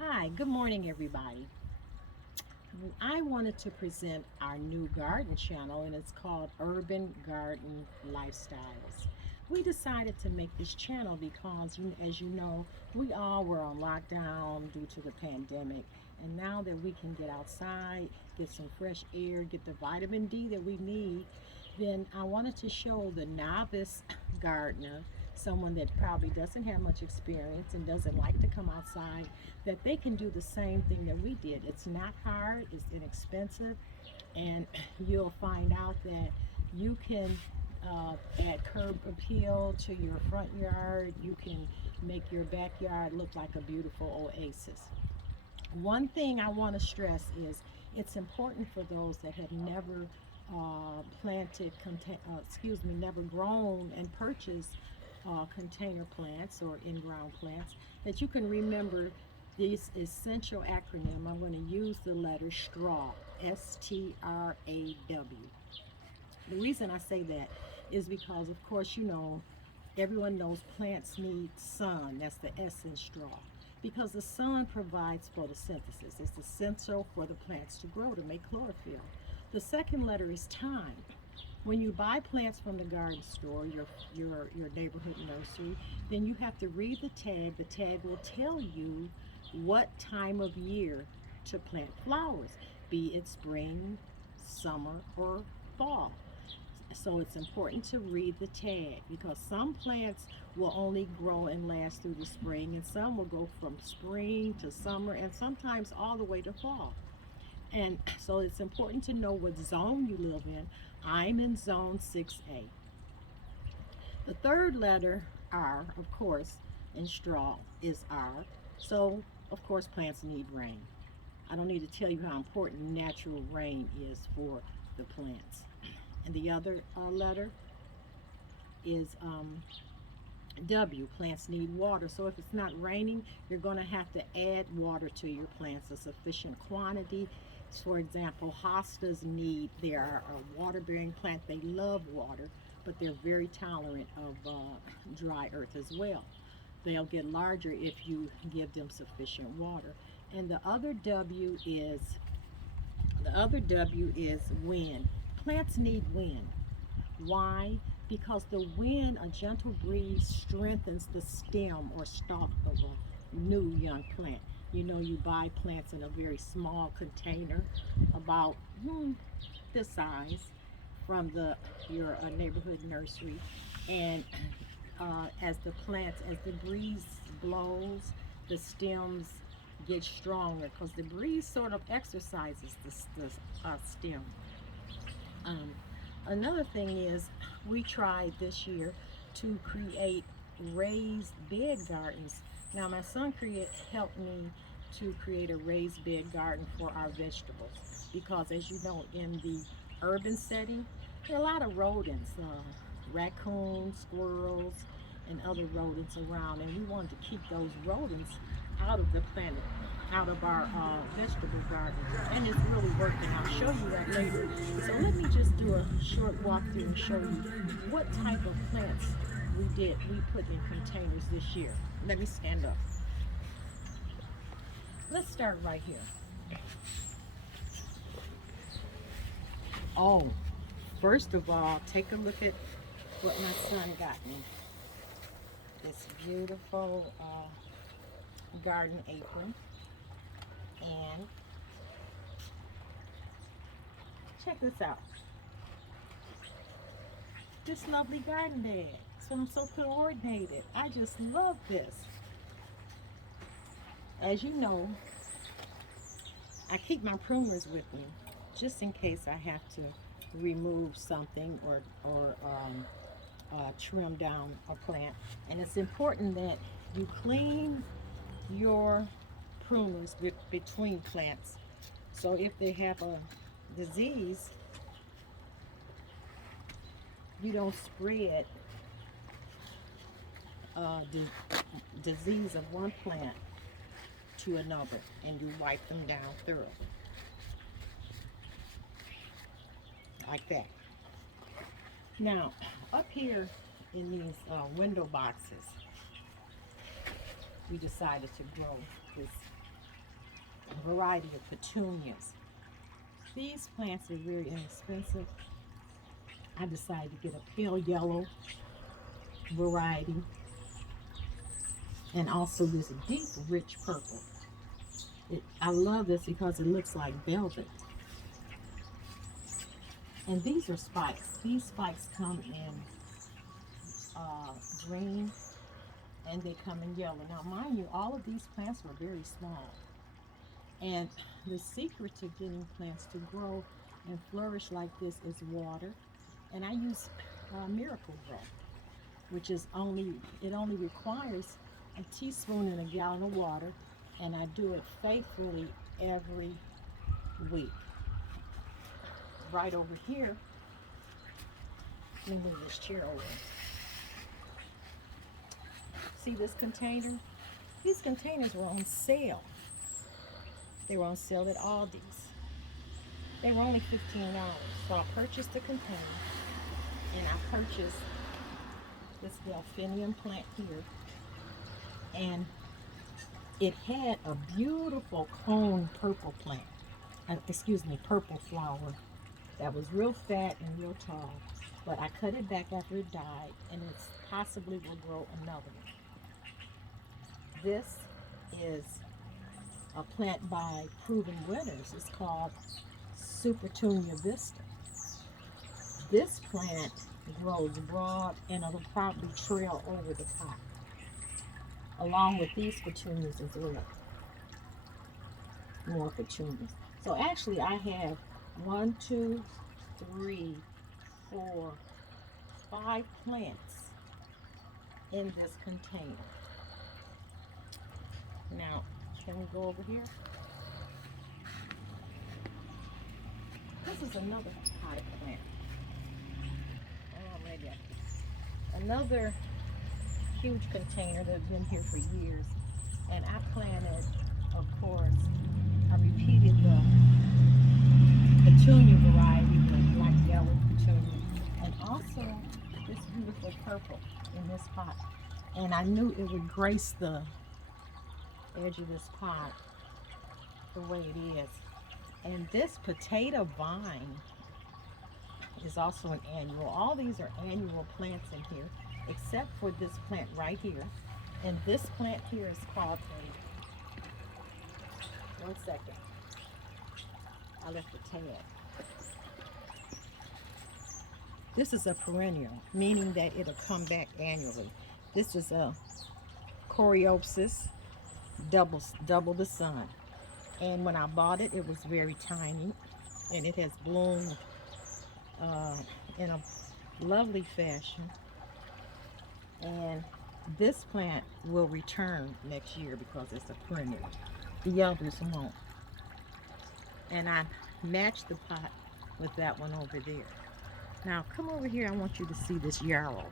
Hi, good morning, everybody. I wanted to present our new garden channel, and it's called Urban Garden Lifestyles. We decided to make this channel because, as you know, we all were on lockdown due to the pandemic. And now that we can get outside, get some fresh air, get the vitamin D that we need, then I wanted to show the novice gardener, someone that probably doesn't have much experience and doesn't like to come outside, that they can do the same thing that we did. It's not hard, it's inexpensive, and you'll find out that you can add curb appeal to your front yard. You can make your backyard look like a beautiful oasis. One thing I want to stress is it's important for those that have never never grown and purchased container plants or in-ground plants, that you can remember this essential acronym. I'm going to use the letter STRAW, STRAW. The reason I say that is because, of course, everyone knows plants need sun. That's the S in straw. Because the sun provides photosynthesis. It's essential for the plants to grow, to make chlorophyll. The second letter is time. When you buy plants from the garden store, your neighborhood nursery, then you have to read the tag. The tag will tell you what time of year to plant flowers, be it spring, summer, or fall. So it's important to read the tag, because some plants will only grow and last through the spring, and some will go from spring to summer, and sometimes all the way to fall. And so it's important to know what zone you live in. I'm in zone 6A. The third letter, R, of course, in straw is R. So, of course, plants need rain. I don't need to tell you how important natural rain is for the plants. And the other letter is W. Plants need water. So if it's not raining, you're going to have to add water to your plants, a sufficient quantity. For example, hostas they are a water-bearing plant. They love water, but they're very tolerant of dry earth as well. They'll get larger if you give them sufficient water. And the other W is wind. Plants need wind. Why? Because the wind, a gentle breeze, strengthens the stem or stalk of a new young plant. You buy plants in a very small container, about this size, from your neighborhood nursery, and as the breeze blows, the stems get stronger, because the breeze sort of exercises the stem. Um, Another thing is, we tried this year to create raised bed gardens. Now, my son helped me to create a raised bed garden for our vegetables, because, as you know, in the urban setting, there are a lot of rodents, raccoons, squirrels, and other rodents around, and we wanted to keep those rodents out of the planet, out of our vegetable garden, and it's really working. I'll show you that later. So let me just do a short walkthrough and show you what type of plants we put in containers this year. Let me stand up. Let's start right here. Oh, first of all, take a look at what my son got me. This beautiful garden apron. And check this out. This lovely garden bag. So I'm so coordinated. I just love this. As you know, I keep my pruners with me just in case I have to remove something or trim down a plant. And it's important that you clean your pruners between plants. So if they have a disease, you don't spread disease of one plant to another, and you wipe them down thoroughly, like that. Now, up here in these window boxes, we decided to grow this variety of petunias. These plants are very inexpensive. I decided to get a pale yellow variety and also this deep rich purple. I love this because it looks like velvet. And these are spikes. These spikes come in green and they come in yellow. Now mind you, all of these plants were very small. And the secret to getting plants to grow and flourish like this is water. And I use Miracle Grow, which is it only requires a teaspoon in a gallon of water, and I do it faithfully every week. Right over here, let me move this chair over. See this container? These containers were on sale. They were on sale at Aldi's. They were only $15. So I purchased the container, and I purchased this delphinium plant here, and it had a beautiful cone purple plant, purple flower that was real fat and real tall, but I cut it back after it died, and it possibly will grow another one. This is a plant by Proven Winners. It's called Supertunia Vista. This plant grows broad and it'll probably trail over the top, along with these petunias as well. More petunias. So actually I have 1, 2, 3, 4, 5 plants in this container. Now, can we go over here? This is another potted plant. Another huge container that's been here for years. And I planted, of course, I repeated the petunia variety, the black yellow petunia, and also this beautiful purple in this pot. And I knew it would grace the edge of this pot the way it is. And this potato vine is also an annual. All these are annual plants in here, except for this plant right here. And this plant here is called one second. I left the tag. This is a perennial, meaning that it'll come back annually. This is a Coreopsis, double the sun. And when I bought it, it was very tiny, and it has bloomed in a lovely fashion. And this plant will return next year because it's a perennial. The others won't. And I matched the pot with that one over there. Now come over here. I want you to see this yarrow.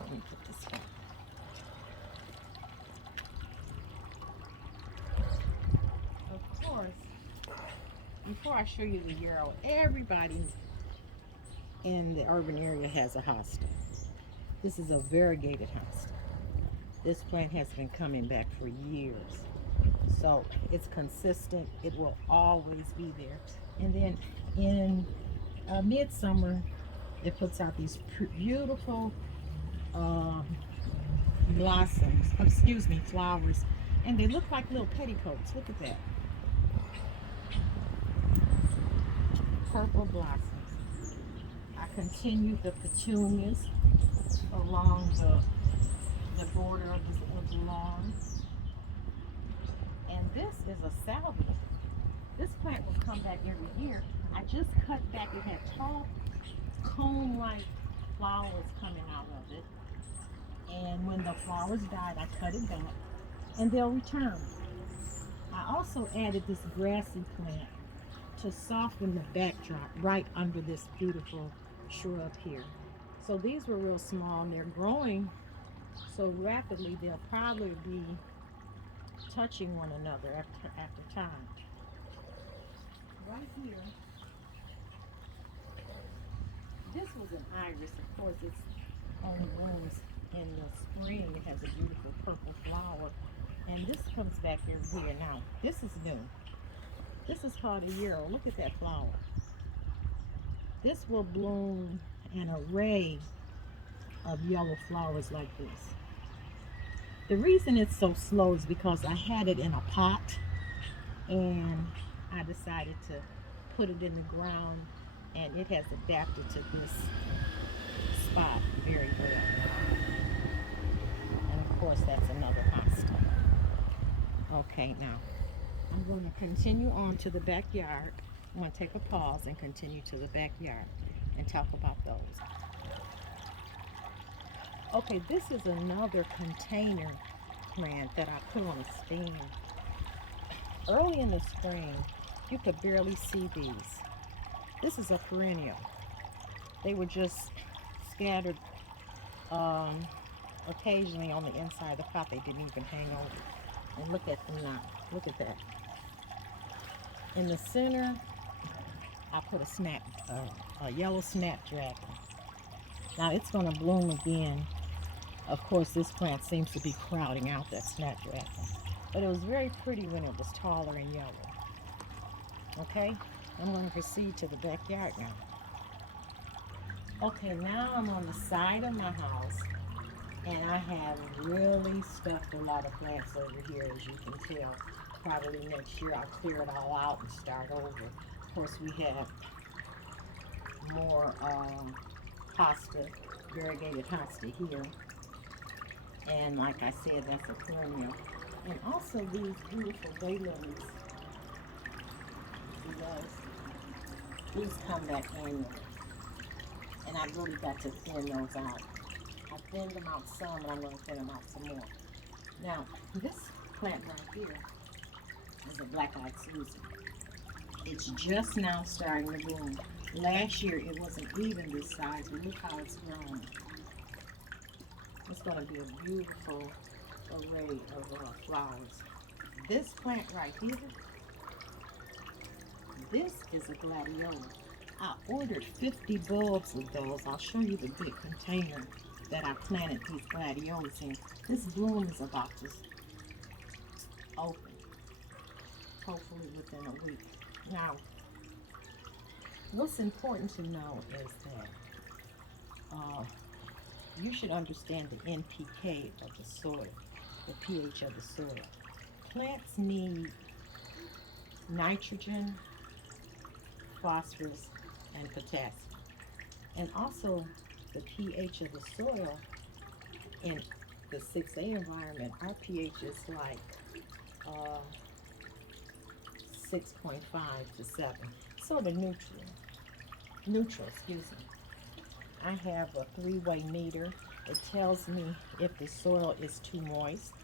Let me put this here. Of course, before I show you the yarrow, everybody in the urban area has a hosta. This is a variegated hosta. This plant has been coming back for years. So it's consistent. It will always be there. And then in midsummer, it puts out these beautiful flowers. And they look like little petticoats. Look at that. Purple blossoms. I continue the petunias along the border of the lawn. And this is a salvia. This plant will come back every year. I just cut back. It had tall, cone-like flowers coming out of it. And when the flowers died, I cut it back, and they'll return. I also added this grassy plant to soften the backdrop right under this beautiful shrub here. So these were real small, and they're growing so rapidly they'll probably be touching one another after time. Right here, this was an iris. Of course, it's only blooms in the spring. It has a beautiful purple flower. And this comes back every year. Now, this is new. This is called a euro. Look at that flower. This will bloom an array of yellow flowers like this. The reason it's so slow is because I had it in a pot and I decided to put it in the ground, and it has adapted to this spot very well. And of course, that's another hosta. Okay, now I'm going to continue on to the backyard. I'm going to take a pause and continue to the backyard and talk about those. Okay, this is another container plant that I put on a stand. Early in the spring, you could barely see these. This is a perennial. They were just scattered occasionally on the inside of the pot. They didn't even hang over. And look at them now. Look at that. In the center, I put a yellow snapdragon. Now it's going to bloom again. Of course, this plant seems to be crowding out that snapdragon. But it was very pretty when it was taller and yellow. Okay, I'm going to proceed to the backyard now. Okay, now I'm on the side of my house, and I have really stuffed a lot of plants over here, as you can tell. Probably next year I'll clear it all out and start over. Of course, we have more hosta, variegated hosta here. And like I said, that's a perennial. And also these beautiful daylilies. See those? These come back annually. And I really got to thin those out. I thinned them out some, and I'm going to thin them out some more. Now, this plant right here is a black-eyed Susan. It's just now starting to bloom. Last year, it wasn't even this size, but look how it's grown. It's going to be a beautiful array of flowers. This plant right here, this is a gladiola. I ordered 50 bulbs of those. I'll show you the big container that I planted these gladiolas in. This bloom is about to open, hopefully within a week. Now, what's important to know is that you should understand the NPK of the soil, the pH of the soil. Plants need nitrogen, phosphorus, and potassium. And also the pH of the soil in the 6A environment, our pH is like 6.5 to 7. Sort of neutral, excuse me. I have a 3-way meter. It tells me if the soil is too moist.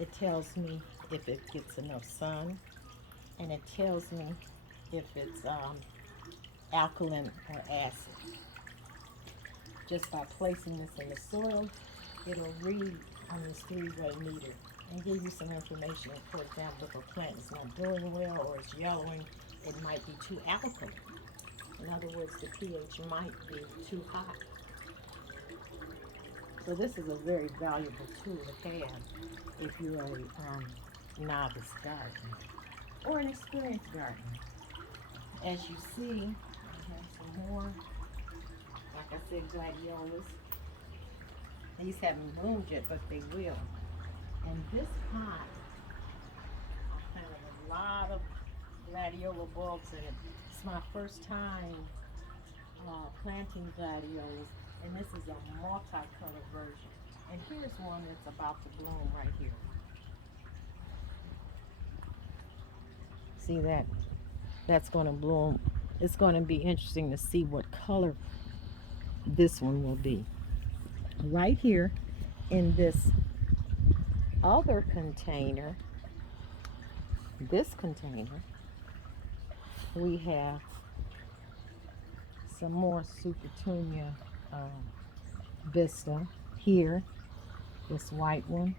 It tells me if it gets enough sun. And it tells me if it's alkaline or acid. Just by placing this in the soil, it'll read on this 3-way meter and give you some information. For example, if a plant is not doing well or it's yellowing, it might be too alkaline. In other words, the pH might be too high. So this is a very valuable tool to have if you're a novice gardener or an experienced gardener. As you see, I have some more, like I said, gladiolas. These haven't bloomed yet, but they will. And this pot, I planted a lot of gladiola bulbs in it. It's my first time planting gladiolas, and this is a multicolored version. And here's one that's about to bloom right here. See that? That's going to bloom. It's going to be interesting to see what color this one will be. Right here in this other container, we have some more Supertunia Vista here, this white one,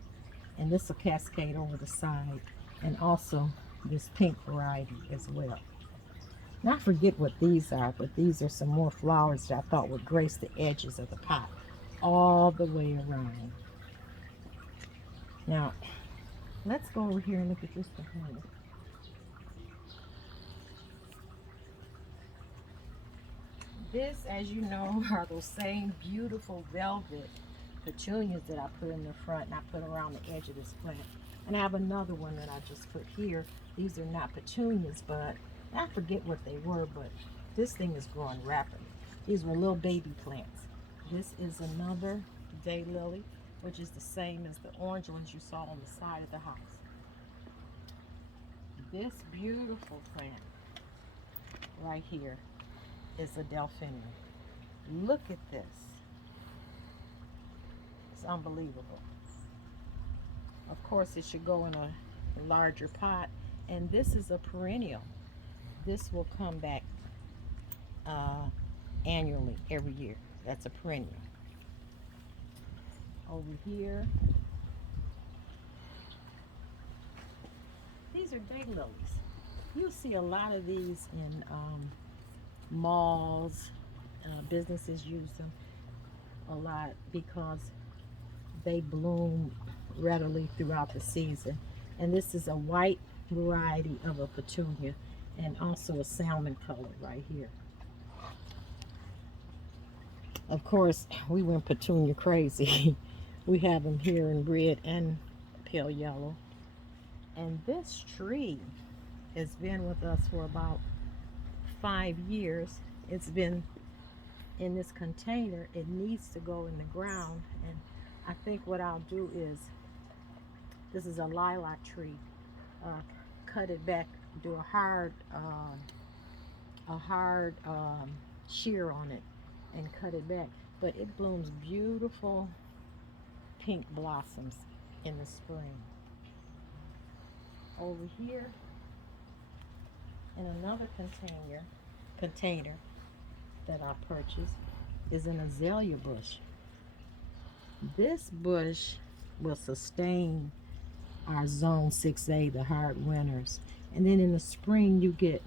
and this will cascade over the side, and also this pink variety as well. Now I forget what these are, but these are some more flowers that I thought would grace the edges of the pot all the way around. Now, Let's go over here and look at this behind us. This, as you know, are those same beautiful velvet petunias that I put in the front and I put around the edge of this plant. And I have another one that I just put here. These are not petunias, but I forget what they were, but this thing is growing rapidly. These were little baby plants. This is another daylily, which is the same as the orange ones you saw on the side of the house. This beautiful plant right here is a delphinium. Look at this. It's unbelievable. Of course, it should go in a larger pot. And this is a perennial. This will come back annually, every year. That's a perennial. Over here, these are daylilies. You'll see a lot of these in malls. Businesses use them a lot because they bloom readily throughout the season. And this is a white variety of a petunia and also a salmon color right here. Of course, we went petunia crazy. We have them here in red and pale yellow. And this tree has been with us for about 5 years. It's been in this container. It needs to go in the ground. And I think what I'll do is, this is a lilac tree, cut it back, do a hard shear on it and cut it back. But it blooms beautiful pink blossoms in the spring. Over here in another container that I purchased is an azalea bush. This bush will sustain our zone 6A, the hard winters. And then in the spring you get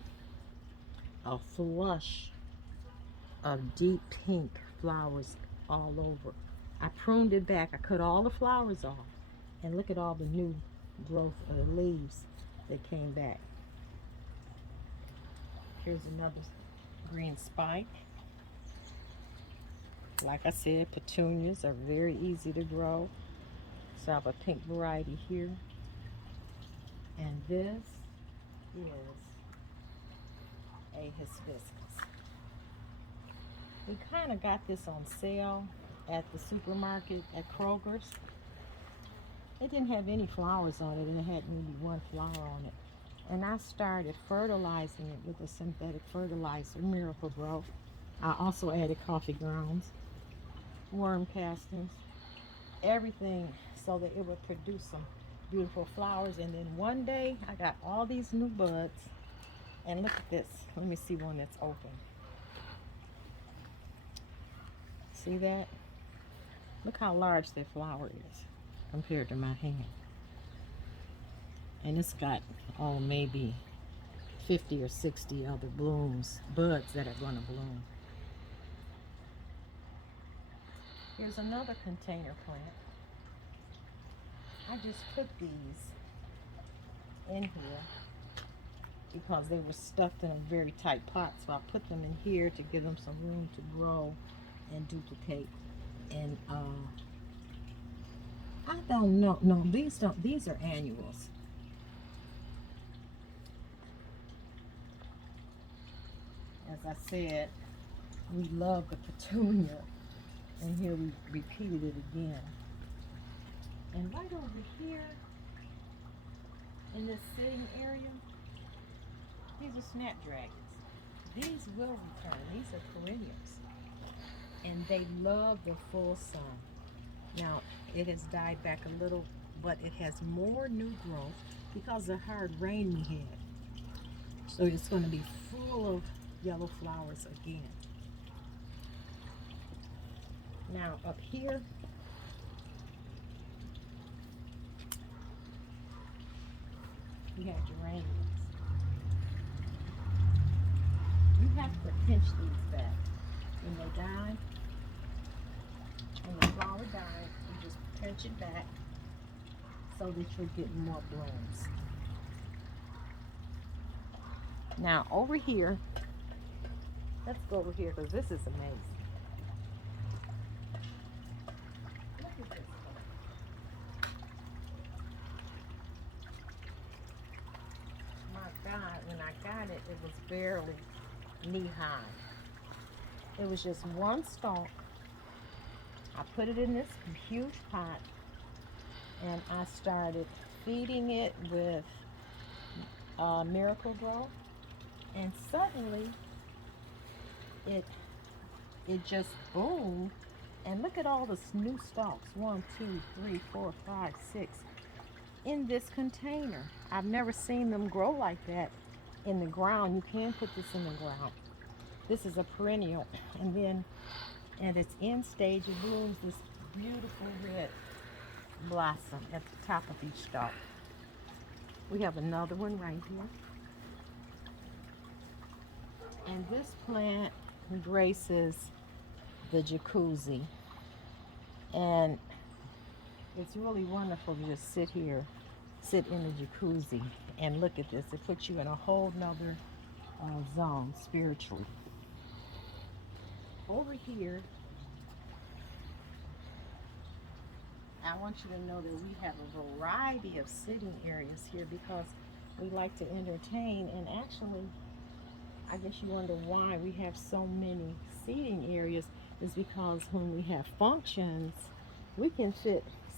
a flush of deep pink flowers all over. I pruned it back. I cut all the flowers off. And look at all the new growth of the leaves that came back. Here's another green spike. Like I said, petunias are very easy to grow. So I have a pink variety here. And this is a hibiscus. We kind of got this on sale at the supermarket at Kroger's. It didn't have any flowers on it, and it had maybe one flower on it. And I started fertilizing it with a synthetic fertilizer, Miracle Grow. I also added coffee grounds, worm castings, everything so that it would produce some beautiful flowers. And then one day I got all these new buds. And look at this. Let me see one that's open. See that? Look how large that flower is compared to my hand. And it's got, oh, maybe 50 or 60 other buds that are going to bloom. Here's another container plant. I just put these in here because they were stuffed in a very tight pot. So I put them in here to give them some room to grow and duplicate. And I don't know. No, these are annuals. As I said, we love the petunia. And here we repeated it again. And right over here, in this sitting area, these are snapdragons. These will return. These are perennials. And they love the full sun. Now, it has died back a little, but it has more new growth because of the hard rain we had. So it's going to be full of yellow flowers again. Now, up here, we have geraniums. You have to pinch these back. When they die, when the flower dies, you just pinch it back so that you'll get more blooms. Now over here, let's go over here because this is amazing. Look at this plant. My God, when I got it, it was barely knee high. It was just one stalk. I put it in this huge pot and I started feeding it with Miracle Grow, and suddenly it just boomed. And look at all the new stalks, 1, 2, 3, 4, 5, 6 in this container. I've never seen them grow like that in the ground. You can put this in the ground. This is a perennial, and then at its end stage it blooms this beautiful red blossom at the top of each stalk. We have another one right here. And this plant graces the jacuzzi. And it's really wonderful to just sit here, sit in the jacuzzi and look at this. It puts you in a whole nother zone spiritually. Over here, I want you to know that we have a variety of sitting areas here because we like to entertain, and actually, I guess you wonder why we have so many seating areas is because when we have functions, we can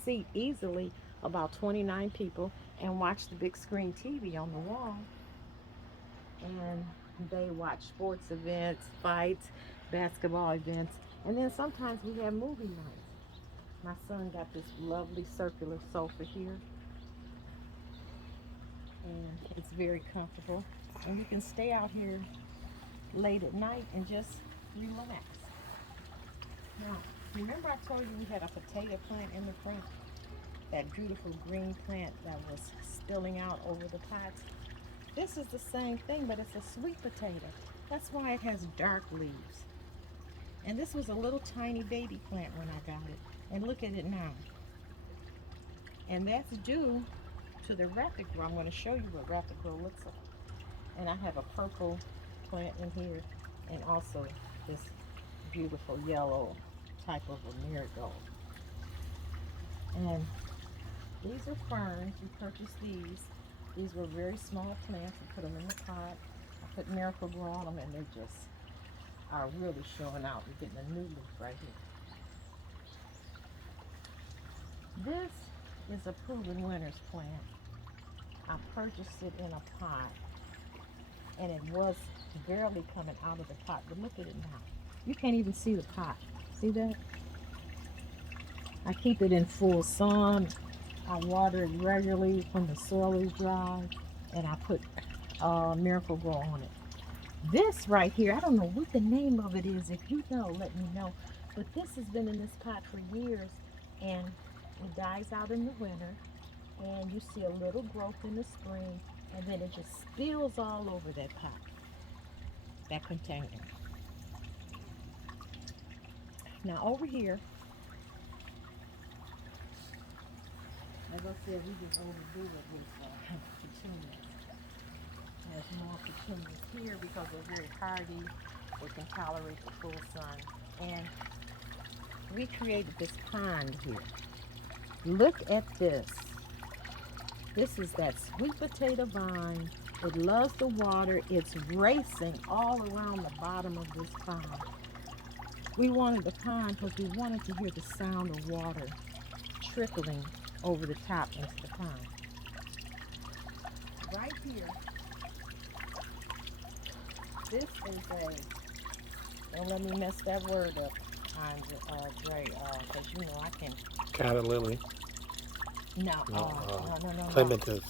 seat easily about 29 people and watch the big screen TV on the wall. And they watch sports events, fights, basketball events, and then sometimes we have movie nights. My son got this lovely circular sofa here, and it's very comfortable, and we can stay out here late at night and just relax. Now, remember I told you we had a potato plant in the front? That beautiful green plant that was spilling out over the pots? This is the same thing, but it's a sweet potato. That's why it has dark leaves. And this was a little tiny baby plant when I got it. And look at it now. And that's due to the Rapid Grow. I'm going to show you what Rapid Grow looks like. And I have a purple plant in here, and also this beautiful yellow type of a marigold. And these are ferns. We purchased these. These were very small plants. We put them in the pot. I put Miracle Grow on them, and they just are really showing out. We're getting a new leaf right here. This is a Proven Winners plant. I purchased it in a pot, and it was barely coming out of the pot, but look at it now. You can't even see the pot. See that? I keep it in full sun. I water it regularly when the soil is dry, and I put Miracle Grow on it. This right here, I don't know what the name of it is. If you know, let me know. But this has been in this pot for years, and it dies out in the winter, and you see a little growth in the spring, and then it just spills all over that pot, that container. Now over here, as I said, we just overdo it with petunias. There's more petunias here because they're very hardy. They can tolerate the full sun. And we created this pond here. Look at this. This is that sweet potato vine. It loves the water. It's racing all around the bottom of this pond. We wanted the pond because we wanted to hear the sound of water trickling over the top into the pond. Right here, this is a, don't let me mess that word up, Dre, because you know I can. Calla lily. No. Clematis.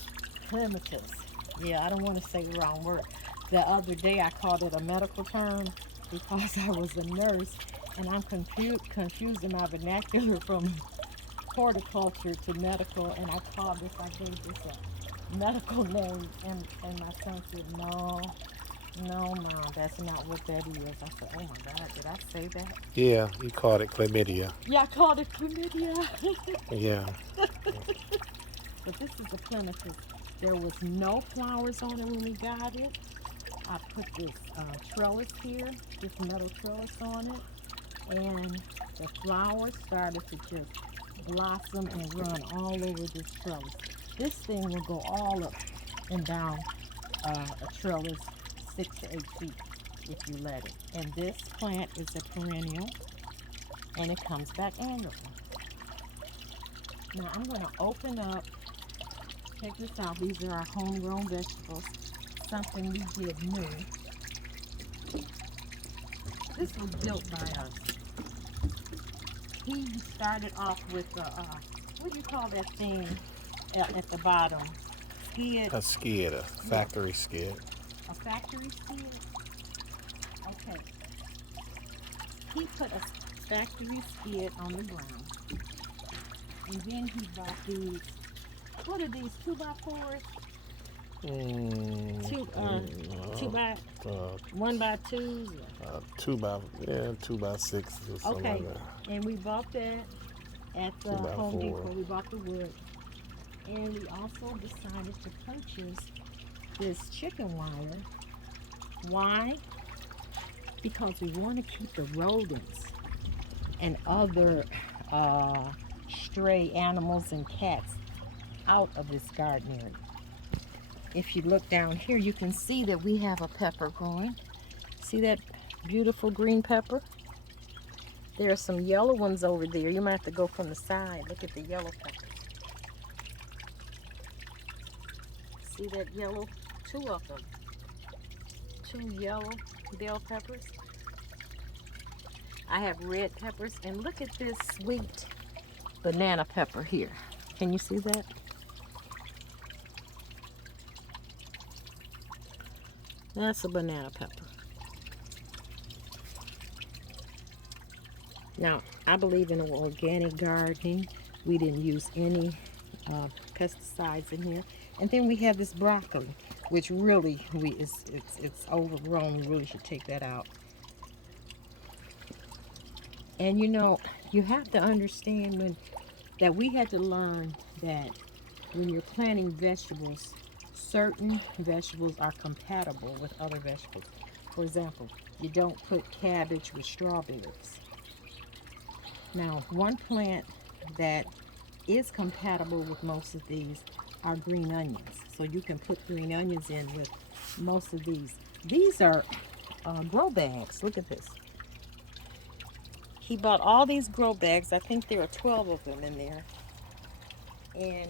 Clematis. Yeah, I don't want to say the wrong word. The other day I called it a medical term because I was a nurse, and I'm confusing my vernacular from horticulture to medical, and I gave this a medical name, and my son said, no, Mom, that's not what that is. I said, oh my God, did I say that? Yeah, you called it chlamydia. Yeah, I called it chlamydia. Yeah. but this is the clematis. There was no flowers on it when we got it. I put this trellis here, this metal trellis on it, and the flowers started to just blossom and run all over this trellis. This thing will go all up and down a trellis 6 to 8 feet if you let it. And this plant is a perennial, and it comes back annually. Now I'm going to open up, check this out, these are our homegrown vegetables, something we did new. This was built by us. He started off with what do you call that thing at the bottom? Skid. A skid, a factory skid. A factory skid? Okay. He put a factory skid on the ground. And then he bought these, what are these, 2x4s? Two by, 1x2s? 2x6 or something Okay, like that. and we bought that at the 2x4. Home Depot. We bought the wood. And we also decided to purchase this chicken wire. Why? Because we want to keep the rodents and other stray animals and cats out of this garden area. If you look down here, you can see that we have a pepper growing. See that beautiful green pepper? There are some yellow ones over there. You might have to go from the side. Look at the yellow peppers. See that yellow? 2 of them. 2 yellow bell peppers. I have red peppers, and look at this sweet banana pepper here. Can you see that? That's a banana pepper. Now, I believe in organic gardening. We didn't use any pesticides in here. And then we have this broccoli, which really it's overgrown. We really should take that out. And you know, you have to understand that we had to learn that when you're planting vegetables, certain vegetables are compatible with other vegetables. For example, you don't put cabbage with strawberries. Now, one plant that is compatible with most of these are green onions. So you can put green onions in with most of these. These are grow bags. Look at this. He bought all these grow bags. I think there are 12 of them in there. And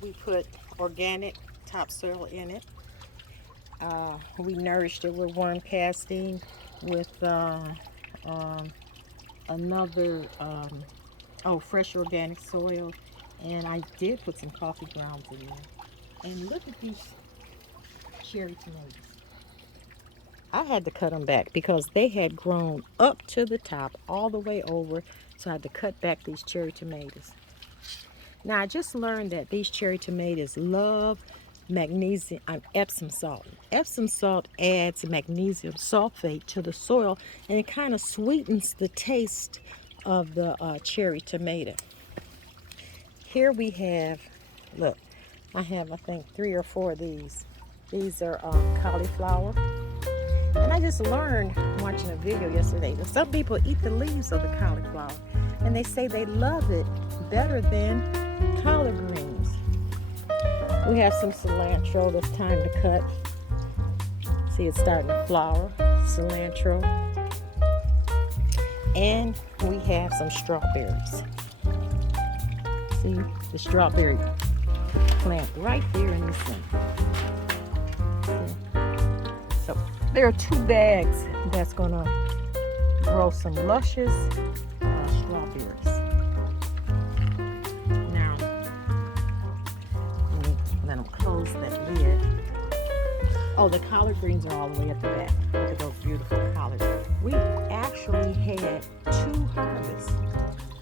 we put organic topsoil in it. We nourished it with worm casting, with another fresh organic soil, and I did put some coffee grounds in there. And look at these cherry tomatoes. I had to cut them back because they had grown up to the top all the way over, so I had to cut back these cherry tomatoes. Now I just learned that these cherry tomatoes love magnesium, Epsom salt. Epsom salt adds magnesium sulfate to the soil, and it kind of sweetens the taste of the cherry tomato. Here we have, look, I have I think 3 or 4 of these. These are cauliflower. And I just learned watching a video yesterday that some people eat the leaves of the cauliflower, and they say they love it better than collard greens. We have some cilantro that's time to cut. See, it's starting to flower. Cilantro. And we have some strawberries. See the strawberry plant right there in the center. So there are 2 bags that's gonna grow some luscious strawberries. Now, let them close that lid. Oh, the collard greens are all the way at the back. Look at those beautiful collard greens. We actually had 2 harvests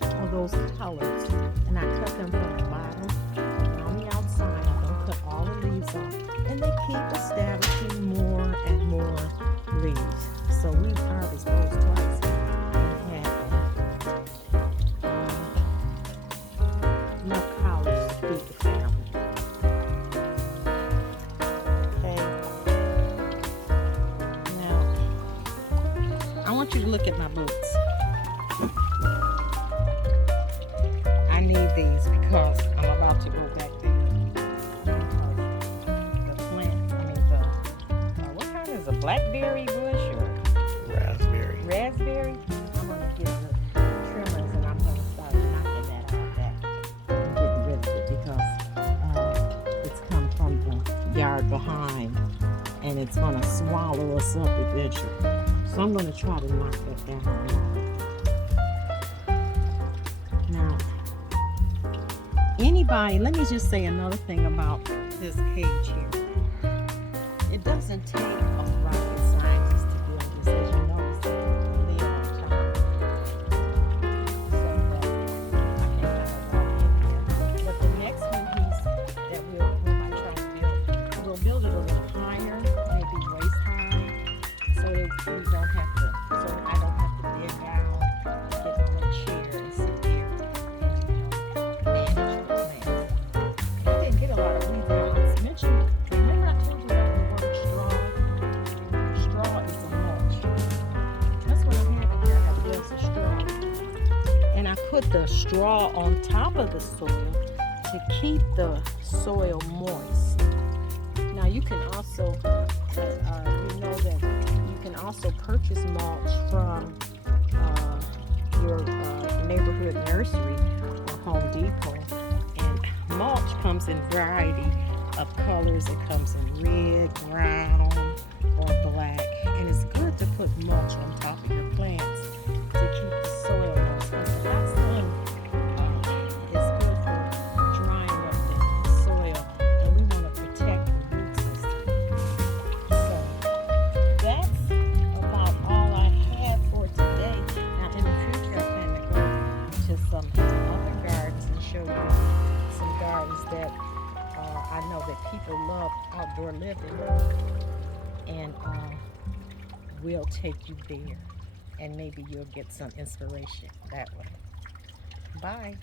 of those collards, and I cut them from the bottom around the outside. I don't cut all the leaves off, and they keep establishing more and more leaves. So we harvest those twice and had enough collards to feed the because I'm about to go back there because the plant, what kind is a blackberry bush or Raspberry. raspberry? I'm going to get the trimmers and I'm going to start knocking that out back and getting rid of it because it's come from the yard behind and it's going to swallow us up eventually. So I'm going to try to knock that down. Now, anybody, let me just say another thing about this cage here. It doesn't take a rocket scientist to build this, as you know, it's a lid on top. So that I can't have a wall in here. But the next one piece that we might try to build, we'll build it a little higher, maybe waist high, so that we don't have to, so I don't have to dig down and get a little chair and sit there and manage the plants. I didn't get a lot of weeds out. I mentioned, remember I told you about the word straw? Straw is a mulch. That's what I have in here. I have lots of straw. And I put the straw on top of the soil to keep the soil moist. Now you can also, you know that you can also purchase mulch from your neighborhood nursery or Home Depot. And mulch comes in variety of colors. It comes in red, brown, or black. And it's good to put mulch on top of your plants to keep the soil moist. And the hot sun is good for drying up the soil, and we want to protect the root system. So that's about all I have for today. Now in the future, I plan to go to some other gardens and show you some gardens that I know that people love outdoor living, and we'll take you there, and maybe you'll get some inspiration that way. Bye.